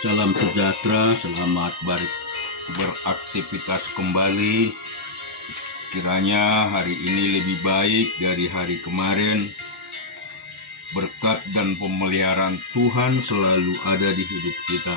Salam sejahtera, selamat beraktivitas kembali. Kiranya hari ini lebih baik dari hari kemarin. Berkat dan pemeliharaan Tuhan selalu ada di hidup kita.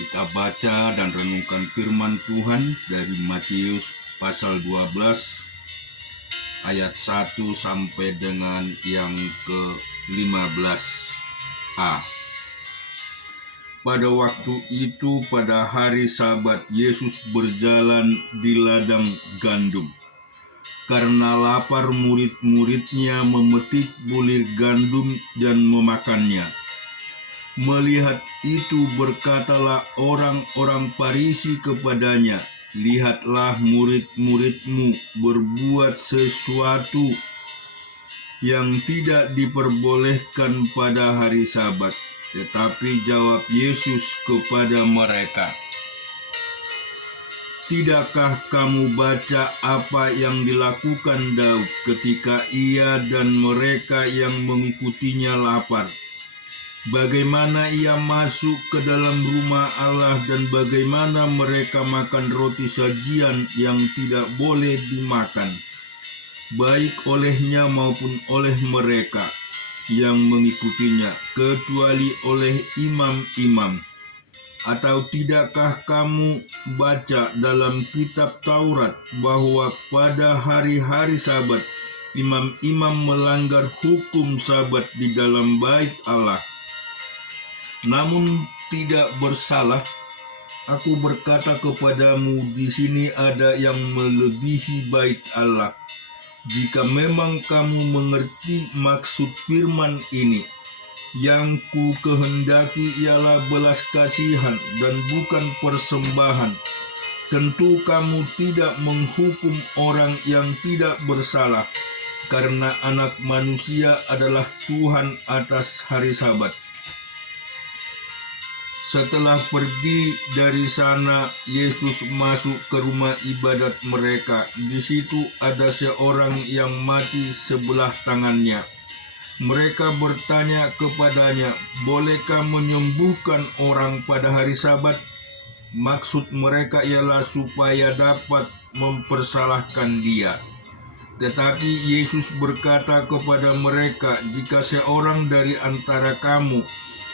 Kita baca dan renungkan firman Tuhan dari Matius pasal 12 ayat 1 sampai dengan yang ke-15a. Pada waktu itu, pada hari Sabat, Yesus berjalan di ladang gandum. Karena lapar, murid-muridnya memetik bulir gandum dan memakannya. Melihat itu, berkatalah orang-orang Farisi kepadanya, "Lihatlah, murid-muridmu berbuat sesuatu yang tidak diperbolehkan pada hari Sabat." Tetapi jawab Yesus kepada mereka, "Tidakkah kamu baca apa yang dilakukan Daud ketika ia dan mereka yang mengikutinya lapar? Bagaimana ia masuk ke dalam rumah Allah dan bagaimana mereka makan roti sajian yang tidak boleh dimakan, baik olehnya maupun oleh mereka yang mengikutinya, kecuali oleh imam-imam? Atau tidakkah kamu baca dalam kitab Taurat bahwa pada hari-hari Sabat imam-imam melanggar hukum Sabat di dalam bait Allah, namun tidak bersalah? Aku berkata kepadamu, di sini ada yang melebihi bait Allah. Jika memang kamu mengerti maksud firman ini, yang ku kehendaki ialah belas kasihan dan bukan persembahan, tentu kamu tidak menghukum orang yang tidak bersalah, karena Anak Manusia adalah Tuhan atas hari Sabat." Setelah pergi dari sana, Yesus masuk ke rumah ibadat mereka. Di situ ada seorang yang mati sebelah tangannya. Mereka bertanya kepadanya, "Bolehkah menyembuhkan orang pada hari Sabat?" Maksud mereka ialah supaya dapat mempersalahkan dia. Tetapi Yesus berkata kepada mereka, "Jika seorang dari antara kamu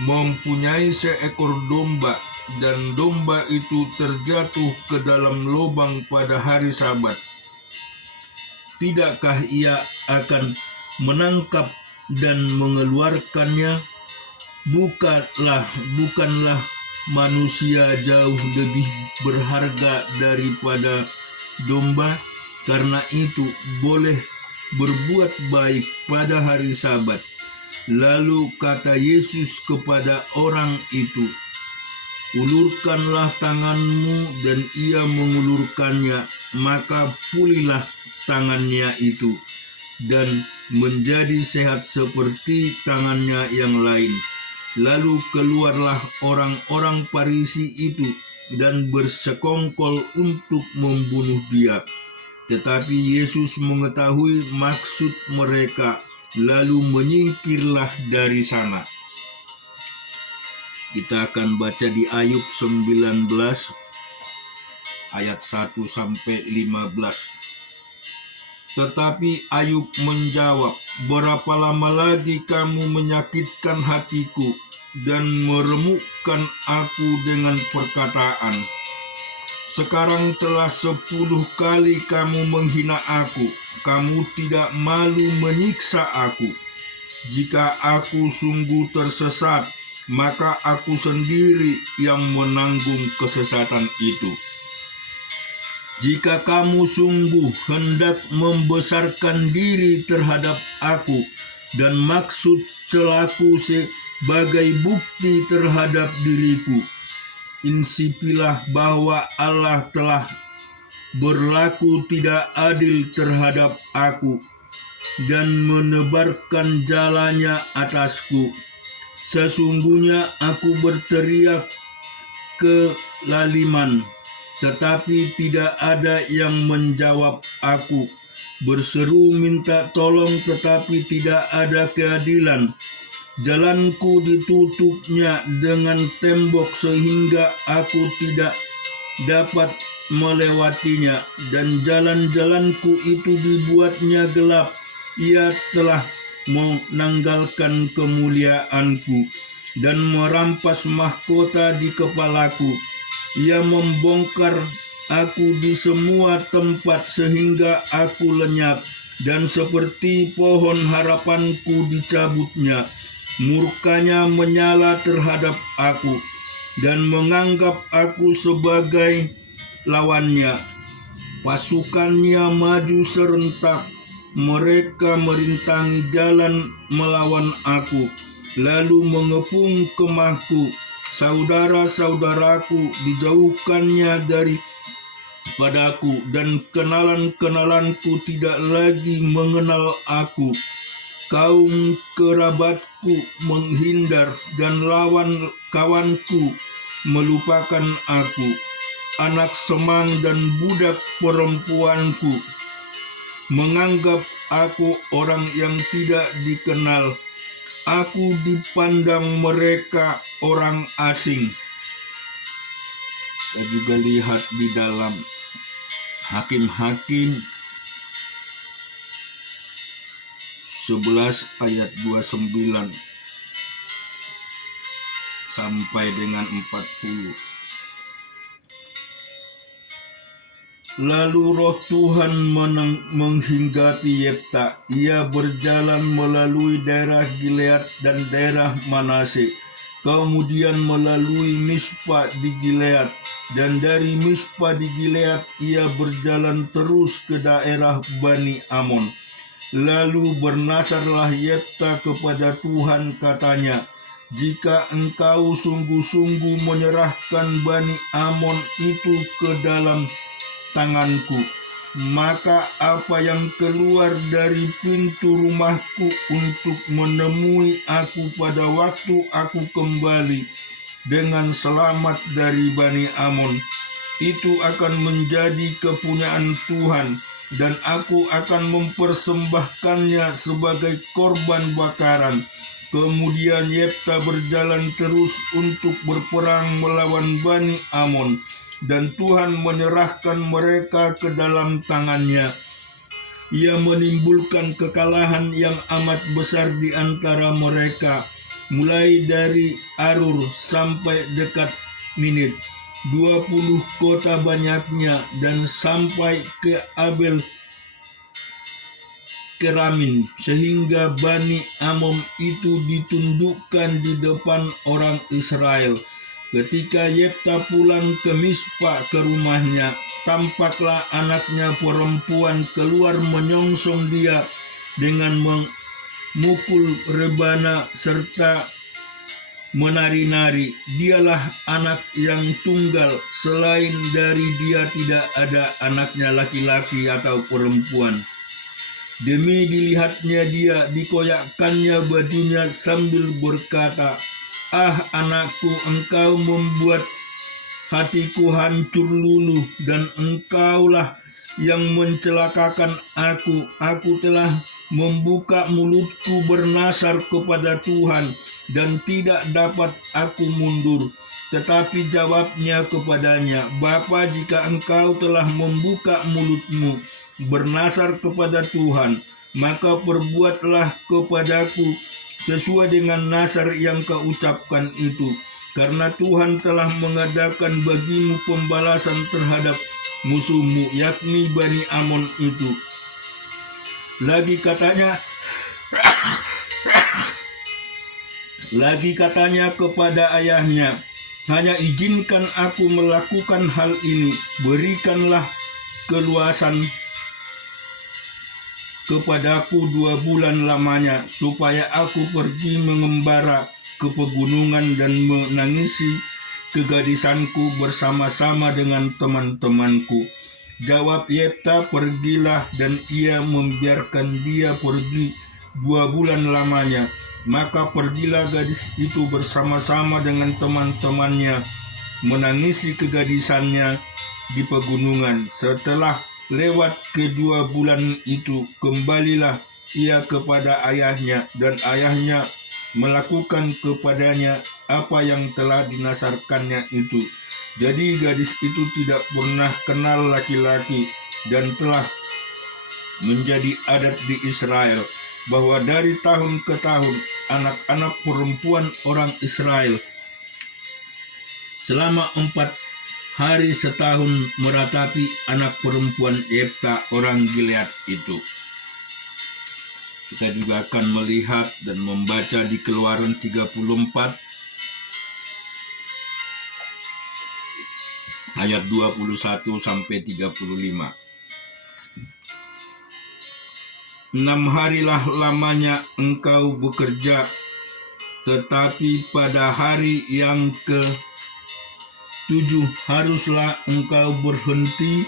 mempunyai seekor domba, dan domba itu terjatuh ke dalam lubang pada hari Sabat, tidakkah ia akan menangkap dan mengeluarkannya? Bukanlah manusia jauh lebih berharga daripada domba? Karena itu boleh berbuat baik pada hari Sabat." Lalu kata Yesus kepada orang itu, "Ulurkanlah tanganmu," dan ia mengulurkannya, maka pulihlah tangannya itu dan menjadi sehat seperti tangannya yang lain. Lalu keluarlah orang-orang Farisi itu dan bersekongkol untuk membunuh dia. Tetapi Yesus mengetahui maksud mereka, lalu menyingkirlah dari sana. Kita akan baca di Ayub 19 ayat 1 sampai 15. Tetapi Ayub menjawab, "Berapa lama lagi kamu menyakitkan hatiku dan meremukkan aku dengan perkataan? Sekarang telah 10 kali kamu menghina aku. Kamu tidak malu menyiksa aku. Jika aku sungguh tersesat, maka aku sendiri yang menanggung kesesatan itu. Jika kamu sungguh hendak membesarkan diri terhadap aku dan maksud celaku sebagai bukti terhadap diriku, insipilah bahwa Allah telah berlaku tidak adil terhadap aku dan menebarkan jalannya atasku. Sesungguhnya aku berteriak kelaliman, tetapi tidak ada yang menjawab aku. Berseru minta tolong, tetapi tidak ada keadilan. Jalanku ditutupnya dengan tembok sehingga aku tidak dapat melewatinya, dan jalan-jalanku itu dibuatnya gelap. Ia telah menanggalkan kemuliaanku dan merampas mahkota di kepalaku. Ia membongkar aku di semua tempat sehingga aku lenyap, dan seperti pohon harapanku dicabutnya. Murkanya menyala terhadap aku dan menganggap aku sebagai lawannya. Pasukannya maju serentak, mereka merintangi jalan melawan aku, lalu mengepung kemahku. Saudara-saudaraku dijauhkannya dari padaku, dan kenalan-kenalanku tidak lagi mengenal aku. Kaum kerabatku menghindar, dan kawanku melupakan aku. Anak semang dan budak perempuanku menganggap aku orang yang tidak dikenal. Aku dipandang mereka orang asing. Kita juga lihat di dalam Hakim-Hakim 11 ayat 29 sampai dengan 40. Lalu roh Tuhan menghinggapi Yefta. Ia berjalan melalui daerah Gilead dan daerah Manase, kemudian melalui Mispa di Gilead, dan dari Mispa di Gilead ia berjalan terus ke daerah Bani Amon. Lalu bernasarlah Yefta kepada Tuhan, katanya, "Jika engkau sungguh-sungguh menyerahkan Bani Amon itu ke dalam tanganku, maka apa yang keluar dari pintu rumahku untuk menemui aku pada waktu aku kembali dengan selamat dari Bani Amon, itu akan menjadi kepunyaan Tuhan, dan aku akan mempersembahkannya sebagai korban bakaran." Kemudian Yefta berjalan terus untuk berperang melawan Bani Amon, dan Tuhan menyerahkan mereka ke dalam tangannya. Ia menimbulkan kekalahan yang amat besar di antara mereka, mulai dari Arur sampai dekat Minit, 20 kota banyaknya, dan sampai ke Abel Keramin, sehingga Bani Amon itu ditundukkan di depan orang Israel. Ketika Yefta pulang ke Mispa ke rumahnya, tampaklah anaknya perempuan keluar menyongsong dia dengan memukul rebana serta menari-nari. Dialah anak yang tunggal, selain dari dia tidak ada anaknya laki-laki atau perempuan. Demi dilihatnya dia, dikoyakkannya bajunya sambil berkata, "Ah anakku, engkau membuat hatiku hancur luluh, dan engkaulah yang mencelakakan aku. Aku telah membuka mulutku bernasar kepada Tuhan, dan tidak dapat aku mundur." Tetapi jawabnya kepadanya, "Bapa, jika engkau telah membuka mulutmu bernasar kepada Tuhan, maka perbuatlah kepadaku sesuai dengan nasar yang kau ucapkan itu, karena Tuhan telah mengadakan bagimu pembalasan terhadap musuhmu, yakni Bani Amon itu." Lagi katanya kepada ayahnya, "Hanya izinkan aku melakukan hal ini, berikanlah keluasan kepadaku 2 bulan lamanya, supaya aku pergi mengembara ke pegunungan dan menangisi kegadisanku bersama-sama dengan teman-temanku." Jawab Yefta, "Pergilah," dan ia membiarkan dia pergi 2 bulan lamanya. Maka pergilah gadis itu bersama-sama dengan teman-temannya menangisi kegadisannya di pegunungan. Setelah lewat kedua bulan itu, kembalilah ia kepada ayahnya, dan ayahnya melakukan kepadanya apa yang telah dinasarkannya itu. Jadi gadis itu tidak pernah kenal laki-laki, dan telah menjadi adat di Israel bahwa dari tahun ke tahun anak-anak perempuan orang Israel selama 4 hari setahun meratapi anak perempuan Yefta orang Gilead itu. Kita juga akan melihat dan membaca di Keluaran 34 ayat 21 sampai 35. 6 harilah lamanya engkau bekerja, tetapi pada hari yang ke-7 haruslah engkau berhenti.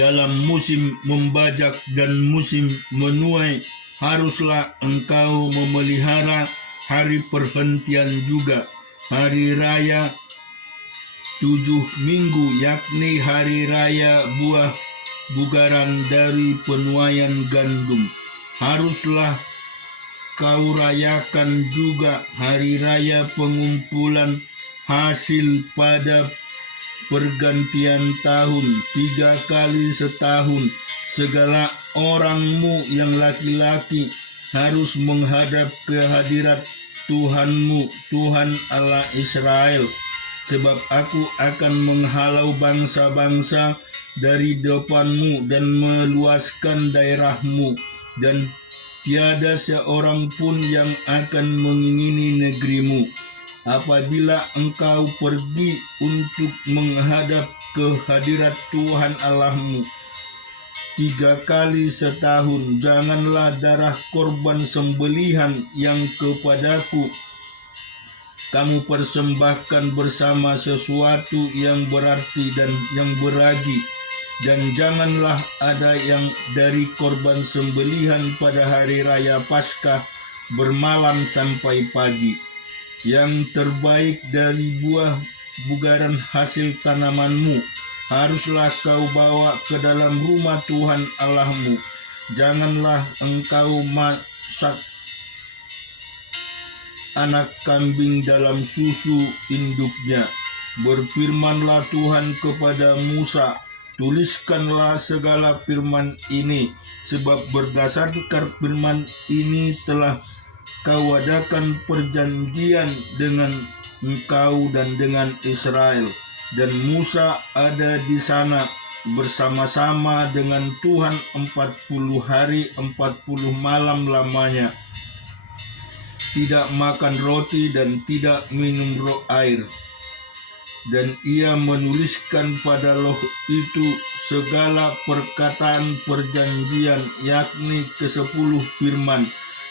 Dalam musim membajak dan musim menuai haruslah engkau memelihara hari perhentian juga, hari raya 7 minggu, yakni hari raya buah bugaran dari penuaian gandum. Haruslah kau rayakan juga hari raya pengumpulan hasil pada pergantian tahun 3 kali setahun. Segala orangmu yang laki-laki harus menghadap ke hadirat Tuhanmu, Tuhan Allah Israel, sebab aku akan menghalau bangsa-bangsa dari depanmu dan meluaskan daerahmu, dan tiada seorang pun yang akan mengingini negerimu. Apabila engkau pergi untuk menghadap ke hadirat Tuhan Allahmu 3 kali setahun, janganlah darah korban sembelihan yang kepadaku kamu persembahkan bersama sesuatu yang berarti dan yang beragi, dan janganlah ada yang dari korban sembelihan pada hari raya Paskah bermalam sampai pagi. Yang terbaik dari buah bugaran hasil tanamanmu haruslah kau bawa ke dalam rumah Tuhan Allahmu. Janganlah engkau masak anak kambing dalam susu induknya. Berfirmanlah Tuhan kepada Musa, tuliskanlah segala firman ini, sebab berdasarkan firman ini telah kau adakan perjanjian dengan engkau dan dengan Israel. Dan Musa ada di sana bersama-sama dengan Tuhan 40 hari 40 malam lamanya, tidak makan roti dan tidak minum air. Dan ia menuliskan pada loh itu segala perkataan perjanjian, yakni ke-10 firman.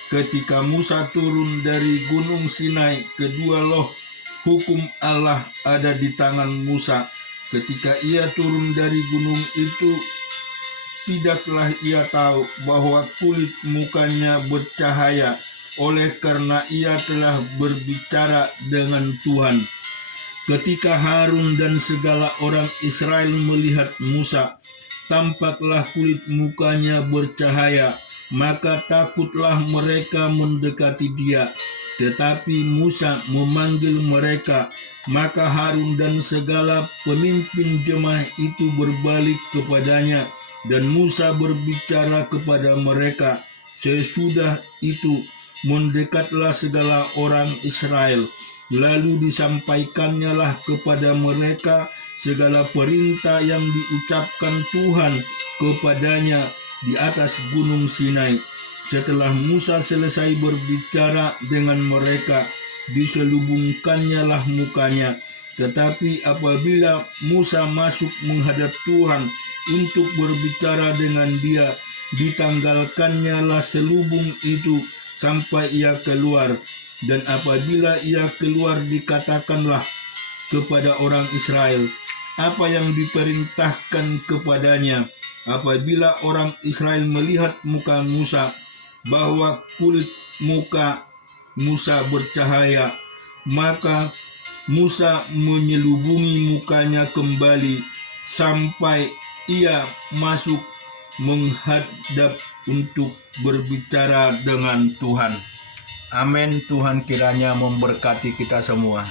Ketika Musa turun dari gunung Sinai, kedua loh hukum Allah ada di tangan Musa. Ketika ia turun dari gunung itu, tidaklah ia tahu bahwa kulit mukanya bercahaya, oleh karena ia telah berbicara dengan Tuhan. Ketika Harun dan segala orang Israel melihat Musa, tampaklah kulit mukanya bercahaya, maka takutlah mereka mendekati dia. Tetapi Musa memanggil mereka, maka Harun dan segala pemimpin jemaah itu berbalik kepadanya, dan Musa berbicara kepada mereka. Sesudah itu mendekatlah segala orang Israel, lalu disampaikannya lah kepada mereka segala perintah yang diucapkan Tuhan kepadanya di atas gunung Sinai. Setelah Musa selesai berbicara dengan mereka, diselubungkannya lah mukanya. Tetapi apabila Musa masuk menghadap Tuhan untuk berbicara dengan dia, ditanggalkannya lah selubung itu sampai ia keluar. Dan apabila ia keluar, dikatakanlah kepada orang Israel apa yang diperintahkan kepadanya. Apabila orang Israel melihat muka Musa, bahwa kulit muka Musa bercahaya, maka Musa menyelubungi mukanya kembali sampai ia masuk menghadap untuk berbicara dengan Tuhan. Amin. Tuhan kiranya memberkati kita semua.